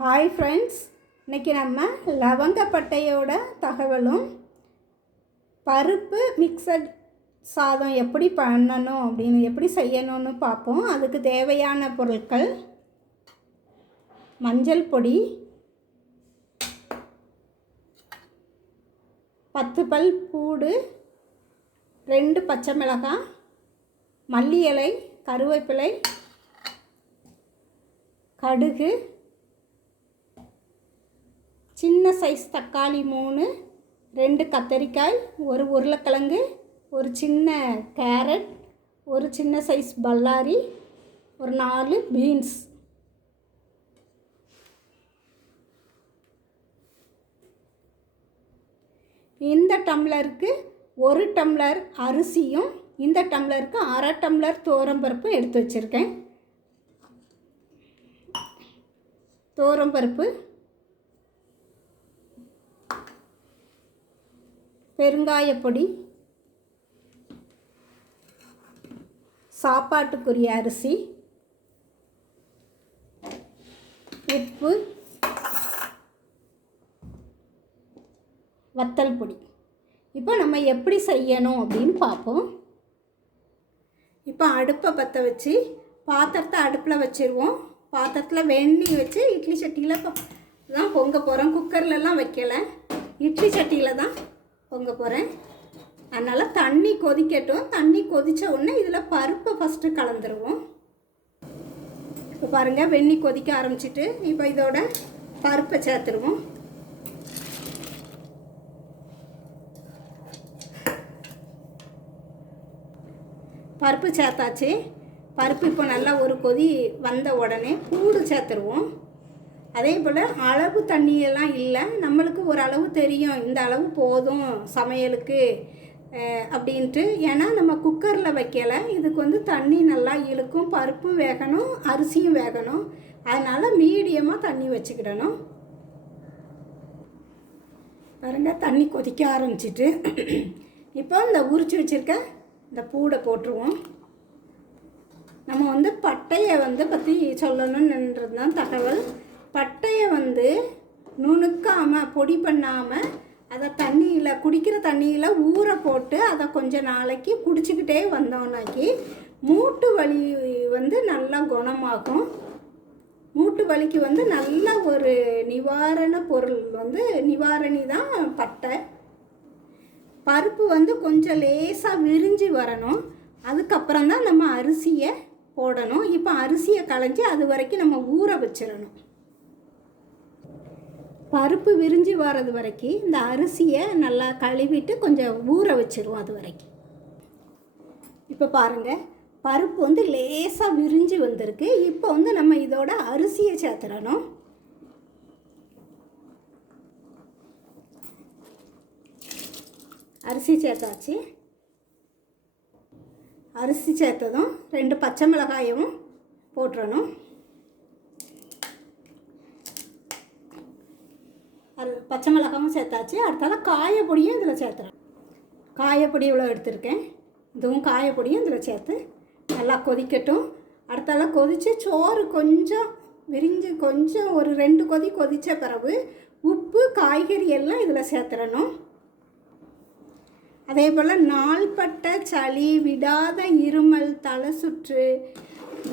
Hi friends இன்றைக்கி நம்ம லவங்கப்பட்டையோட தகவலும் பருப்பு மிக்சட் சாதம் எப்படி பண்ணணும் அப்படின்னு எப்படி செய்யணும்னு பார்ப்போம். அதுக்கு தேவையான பொருட்கள் மஞ்சள் பொடி பத்து பல் பூடு ரெண்டு பச்சை மிளகாய் மல்லி இலை கருவேப்பிலை கடுகு சின்ன சைஸ் தக்காளி மூணு ரெண்டு கத்தரிக்காய் ஒரு உருளைக்கிழங்கு ஒரு சின்ன கேரட் ஒரு சின்ன சைஸ் பல்லாரி ஒரு நாலு பீன்ஸ் இந்த டம்ளருக்கு ஒரு டம்ளர் அரிசியும் இந்த டம்ளருக்கு அரை டம்ளர் தோரம்பருப்பும் எடுத்து வச்சுருக்கேன். தோரம்பருப்பு பெருங்காயப்பொடி சாப்பாட்டுக்குரிய அரிசி உப்பு வத்தல் பொடி. இப்போ நம்ம எப்படி செய்யணும் அப்படின்னு பார்ப்போம். இப்போ அடுப்பை பற்ற வச்சு பாத்திரத்தை அடுப்பில் வச்சுருவோம். பாத்திரத்தில் வெண்ணி வச்சு இட்லி சட்டியில் தான் பொங்க போகிறோம் குக்கர்லலாம் வைக்கலை. இட்லி சட்டியில் தான் பொங்க போகிறேன் அதனால் தண்ணி கொதிக்கட்டும் தண்ணி கொதித்த உடனே இதில் பருப்பை ஃபஸ்ட்டு கலந்துருவோம். இப்போ பாருங்கள் வெண்ணி கொதிக்க ஆரம்பிச்சிட்டு இப்போ இதோட பருப்பை சேர்த்துருவோம். பருப்பு சேர்த்தாச்சு. பருப்பு இப்போ நல்லா ஒரு கொதி வந்த உடனே பூடு சேர்த்துருவோம். அதே போல் அளவு தண்ணியெல்லாம் இல்லை. நம்மளுக்கு ஒரு அளவு தெரியும். இந்த அளவு போதும் சமையலுக்கு அப்படின்ட்டு. ஏன்னா நம்ம குக்கரில் வைக்கலை. இதுக்கு வந்து தண்ணி நல்லா இழுக்கும் பருப்பும் வேகணும் அரிசியும் வேகணும். அதனால் மீடியமாக தண்ணி வச்சுக்கிடணும். பாருங்கள் தண்ணி கொதிக்க ஆரம்பிச்சிட்டு. இப்போ இந்த உரிச்சு வச்சுருக்க இந்த பூடை போட்டுருவோம். நம்ம வந்து பட்டையை வந்து பற்றி சொல்லணும்ன்றது தான் தகவல். பட்டையை வந்து நுணுக்காமல் பொடி பண்ணாமல் அதை தண்ணியில் குடிக்கிற தண்ணியில் ஊற போட்டு அதை கொஞ்ச நாளைக்கு குடிச்சிக்கிட்டே வந்தோன்னாக்கி மூட்டு வலி வந்து நல்லா குணமாகும். மூட்டு வலிக்கு வந்து நல்ல ஒரு நிவாரண பொருள் வந்து நிவாரணி தான் பட்டை. பருப்பு வந்து கொஞ்சம் லேசாக விரிஞ்சு வரணும். அதுக்கப்புறம் தான் நம்ம அரிசியை போடணும். இப்போ அரிசியை களைஞ்சி அது வரைக்கும் நம்ம ஊற வச்சிடணும் பருப்பு விரிஞ்சு வர்றது வரைக்கும் இந்த அரிசியை நல்லா கழுவிட்டு கொஞ்சம் ஊற வச்சிருவோம் அது வரைக்கும். இப்போ பாருங்கள் பருப்பு வந்து லேசாக விரிஞ்சு வந்திருக்கு. இப்போ வந்து நம்ம இதோட அரிசியை சேர்த்துடணும். அரிசி சேர்த்தாச்சு. அரிசி சேர்த்ததும் ரெண்டு பச்சை மிளகாயும் போட்டுறணும். அது பச்சை மிளகாவும் சேர்த்தாச்சு. அடுத்தால காயப்பொடியும் இதில் சேர்த்துறேன். காயப்பொடி இவ்வளோ எடுத்திருக்கேன். இதுவும் காயப்பொடியும் இதில் சேர்த்து நல்லா கொதிக்கட்டும். அடுத்தால கொதித்து சோறு கொஞ்சம் விரிஞ்சு கொஞ்சம் ஒரு ரெண்டு கொதி கொதித்த பிறகு உப்பு காய்கறி எல்லாம் இதில் சேர்த்துறணும். அதே போல் நாள்பட்ட சளி விடாத இருமல் தலை சுற்று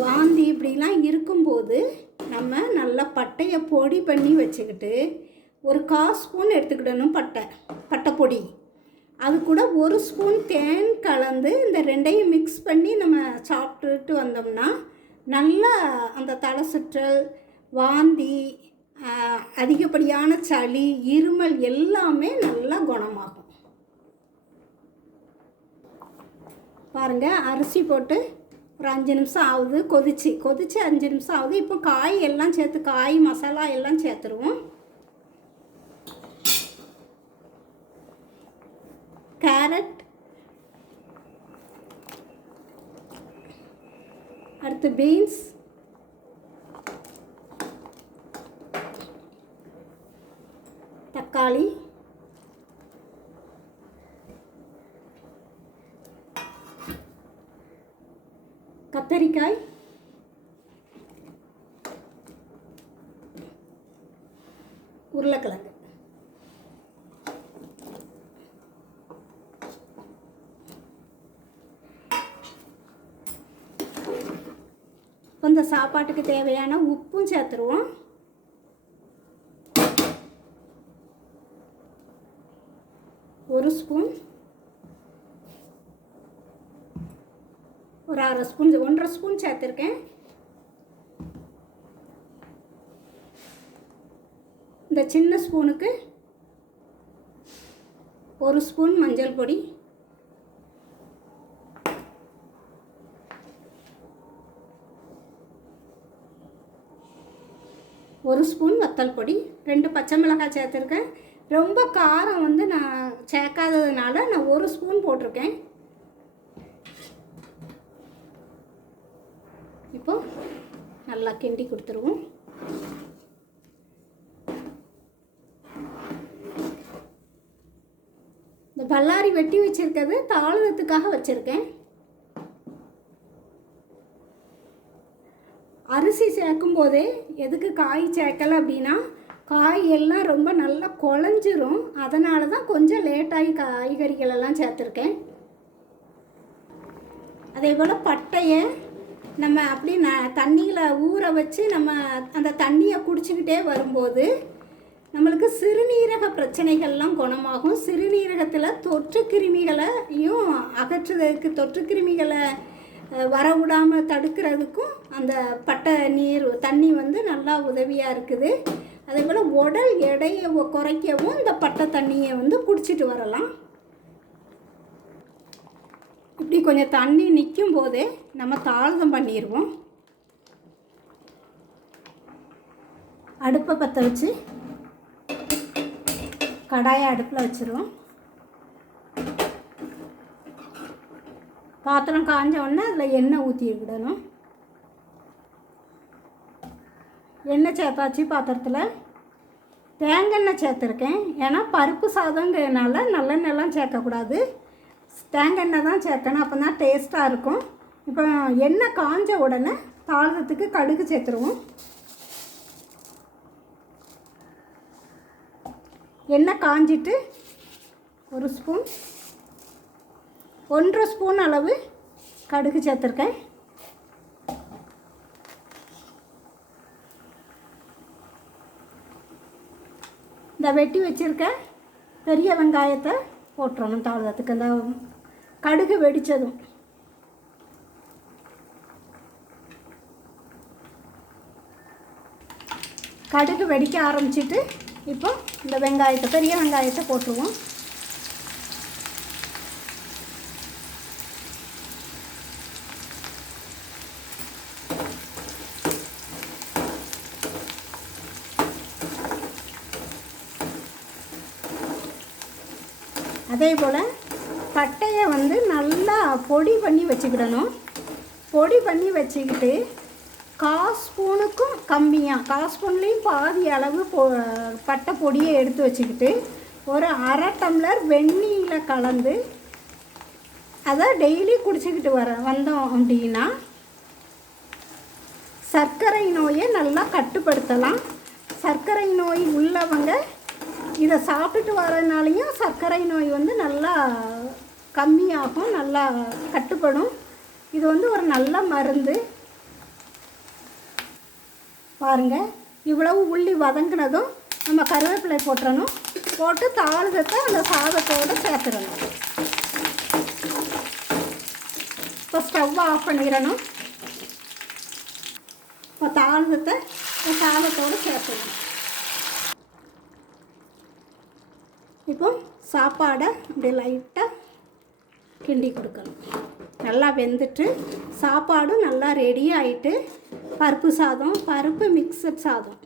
வாந்தி இப்படிலாம் இருக்கும்போது நம்ம நல்லா பட்டையை பொடி பண்ணி வச்சுக்கிட்டு ஒரு கால் ஸ்பூன் எடுத்துக்கிடணும் பட்டை பட்டை பொடி. அது கூட ஒரு ஸ்பூன் தேன் கலந்து இந்த ரெண்டையும் மிக்ஸ் பண்ணி நம்ம சாப்பிட்டுட்டு வந்தோம்னா நல்லா அந்த தலை சுற்றல் வாந்தி அதிகப்படியான சளி இருமல் எல்லாமே நல்லா குணமாகும். பாருங்கள் அரிசி போட்டு ஒரு அஞ்சு நிமிஷம் ஆகுது கொதிச்சு கொதிச்சு அஞ்சு நிமிஷம் ஆகுது. இப்போ காய் எல்லாம் சேர்த்து காய் மசாலா எல்லாம் சேர்த்துருவோம் கேரட் அடுத்து பீன்ஸ் தக்காளி. கத்தரிக்காய். உருளைக்கிழங்கு இப்போ இந்த சாப்பாட்டுக்கு தேவையான உப்பும் சேர்த்துருவோம். ஒரு ஸ்பூன். ஒரு அரை ஸ்பூன் ஒன்றரை ஸ்பூன் சேர்த்துருக்கேன். இந்த சின்ன ஸ்பூனுக்கு ஒரு ஸ்பூன் மஞ்சள் பொடி. ஒரு ஸ்பூன் வத்தல் பொடி ரெண்டு பச்சை மிளகாய் சேர்த்துருக்கேன். ரொம்ப காரம் வந்து நான் சேர்க்காததுனால நான் ஒரு ஸ்பூன் போட்டிருக்கேன். இப்போ நல்லா கிண்டி கொடுத்துருவோம். இந்த பல்லாரி வெட்டி வச்சுருக்கிறது தாளத்துக்காக வச்சுருக்கேன் அரிசி சேர்க்கும் போதே எதுக்கு காய் சேர்க்கலை அப்படின்னா காய் எல்லாம் ரொம்ப நல்லா குழஞ்சிரும். அதனால தான் கொஞ்சம் லேட்டாகி காய்கறிகள் எல்லாம் சேர்த்துருக்கேன். அதே போல் பட்டையை நம்ம அப்படி ந தண்ணியில் ஊற வச்சு நம்ம அந்த தண்ணியை குடிச்சிக்கிட்டே வரும்போது நம்மளுக்கு சிறுநீரக பிரச்சனைகள்லாம் குணமாகும். சிறுநீரகத்தில் தொற்று கிருமிகளையும் அகற்றுறதுக்கு தொற்று கிருமிகளை வரவிடாமல் வர விடாமல் தடுக்கிறதுக்கும் அந்த பட்டை நீர் தண்ணி வந்து நல்லா உதவியாக இருக்குது. அதே போல் உடல் எடையை குறைக்கவும் இந்த பட்டை தண்ணியை வந்து குடிச்சிட்டு வரலாம். இப்படி கொஞ்சம் தண்ணி நிற்கும் போதே நம்ம தாழ்தம் பண்ணிடுவோம் அடுப்பை பற்ற வச்சு கடாயை அடுப்பில் வச்சுருவோம். பாத்திரம் காஞ்ச உடனே அதில் எண்ணெய் ஊற்றி விடணும். எண்ணெய் சேர்த்தாச்சு பாத்திரத்தில். தேங்காய் எண்ணெய் சேர்த்துருக்கேன். ஏன்னா பருப்பு சாதங்கிறதுனால நல்லெண்ணெய்லாம் சேர்க்கக்கூடாது. தேங்காய் எண்ணெய் தான் சேர்க்கணும். அப்போ தான் டேஸ்ட்டாக இருக்கும். இப்போ எண்ணெய் காஞ்ச உடனே தாளத்துக்கு கடுகு சேர்த்துருவோம். எண்ணெய் காஞ்சிட்டு ஒரு ஸ்பூன் ஒன்றரை ஸ்பூன் அளவு கடுகு சேர்த்துருக்கேன். இந்த வெட்டி வச்சுருக்க பெரிய வெங்காயத்தை போட்டுறணும் தாழ்வத்துக்கு இந்த கடுகு வெடித்ததும் கடுகு வெடிக்க ஆரம்பிச்சிட்டு இப்போ இந்த வெங்காயத்தை பெரிய வெங்காயத்தை போட்டுருவோம். அதே போல் பட்டையை வந்து நல்லா பொடி பண்ணி வச்சுக்கிடணும். பொடி பண்ணி வச்சுக்கிட்டு கால் ஸ்பூனுக்கும் கம்மியாக கால் ஸ்பூன்லேயும் பாதி அளவு பொ பட்டை பொடியை எடுத்து வச்சுக்கிட்டு ஒரு அரை டம்ளர் வெந்நீரில் கலந்து அதை டெய்லி குடிச்சிக்கிட்டு வர வந்தோம் அப்படின்னா சர்க்கரை நோயை நல்லா கட்டுப்படுத்தலாம். சர்க்கரை நோய் உள்ளவங்க இதை சாப்பிட்டுட்டு வரனாலையும் சர்க்கரை நோய் வந்து நல்லா கம்மியாகும் நல்லா கட்டுப்படும் இது வந்து ஒரு நல்ல மருந்து. பாருங்க இவ்வளவு உள்ளி வதங்கினதும் நம்ம கருவேப்பிலை போட்டுறணும். போட்டு தாளுதத்தை அந்த சாதத்தோடு சேர்த்துடணும். இப்போ ஸ்டவ் ஆஃப் பண்ணிடணும். இப்போ தாளுதத்தை சாதத்தோடு சேர்த்துடணும். இப்போ சாப்பாடை அப்படி லைட்டாக கிண்டி கொடுக்கணும். நல்லா வெந்துட்டு சாப்பாடும் நல்லா ரெடி ஆகிட்டு பருப்பு சாதம் பருப்பு மிக்சட் சாதம்.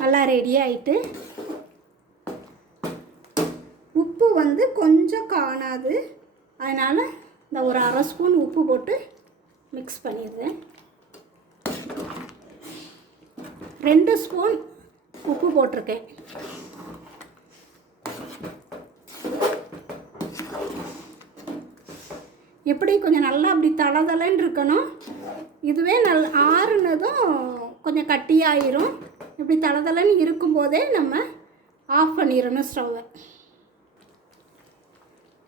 நல்லா ரெடி ஆகிட்டு உப்பு வந்து கொஞ்சம் காணாது. அதனால் இந்த ஒரு அரை ஸ்பூன் உப்பு போட்டு மிக்ஸ் பண்ணிடுறேன். ரெண்டு ஸ்பூன் உப்பு போட்டிருக்கேன். எப்படி கொஞ்சம் நல்லா அப்படி தளதளன்னு இருக்கணும். இதுவே நல் ஆறுனதும் கொஞ்சம் கட்டியாயிரும். இப்படி தளதளன்னு இருக்கும்போதே நம்ம ஆஃப் பண்ணிடணும் ஸ்டவ்வை.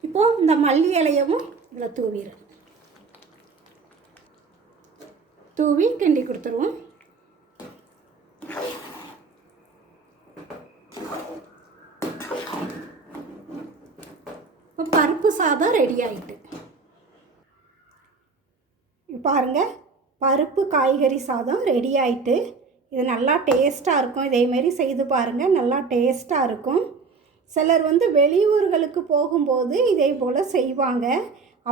இப்போது இந்த மல்லி இலையவும் இதில் தூவிடுறேன் தூவி கிண்டி கொடுத்துருவோம். பருப்பு சாதம் ரெடி ஆயிட்டு. பாருங்க பருப்பு காய்கறி சாதம் ரெடி ஆயிட்டு. இது நல்லா டேஸ்ட்டாக இருக்கும். இதேமாரி செய்து பாருங்கள் நல்லா டேஸ்ட்டாக இருக்கும். சிலர் வந்து வெளியூர்களுக்கு போகும்போது இதே போல் செய்வாங்க.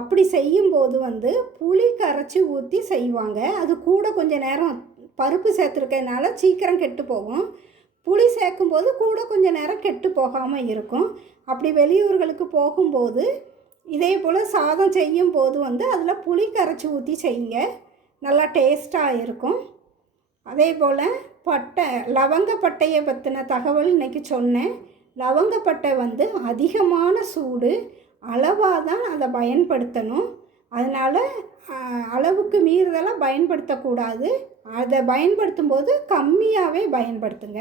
அப்படி செய்யும்போது வந்து புளி கரைச்சி ஊற்றி செய்வாங்க. அது கூட கொஞ்சம் நேரம் பருப்பு சேர்த்துருக்கனால சீக்கிரம் கெட்டு போகும். புளி சேர்க்கும்போது கூட கொஞ்சம் நேரம் கெட்டு போகாமல் இருக்கும். அப்படி வெளியூர்களுக்கு போகும்போது இதே போல் சாதம் செய்யும் போது வந்து அதில் புளி கரைச்சி ஊற்றி செய்யுங்க. நல்லா டேஸ்ட்டாக இருக்கும். அதே போல் பட்டை லவங்கப்பட்டையை பற்றின தகவல் இன்றைக்கி சொன்னேன். லவங்கப்பட்டை வந்து அதிகமான சூடு அளவாக தான் அதை பயன்படுத்தணும். அதனால் அளவுக்கு மீறுதலாக பயன்படுத்தக்கூடாது. அதை பயன்படுத்தும் போது கம்மியாகவே பயன்படுத்துங்க.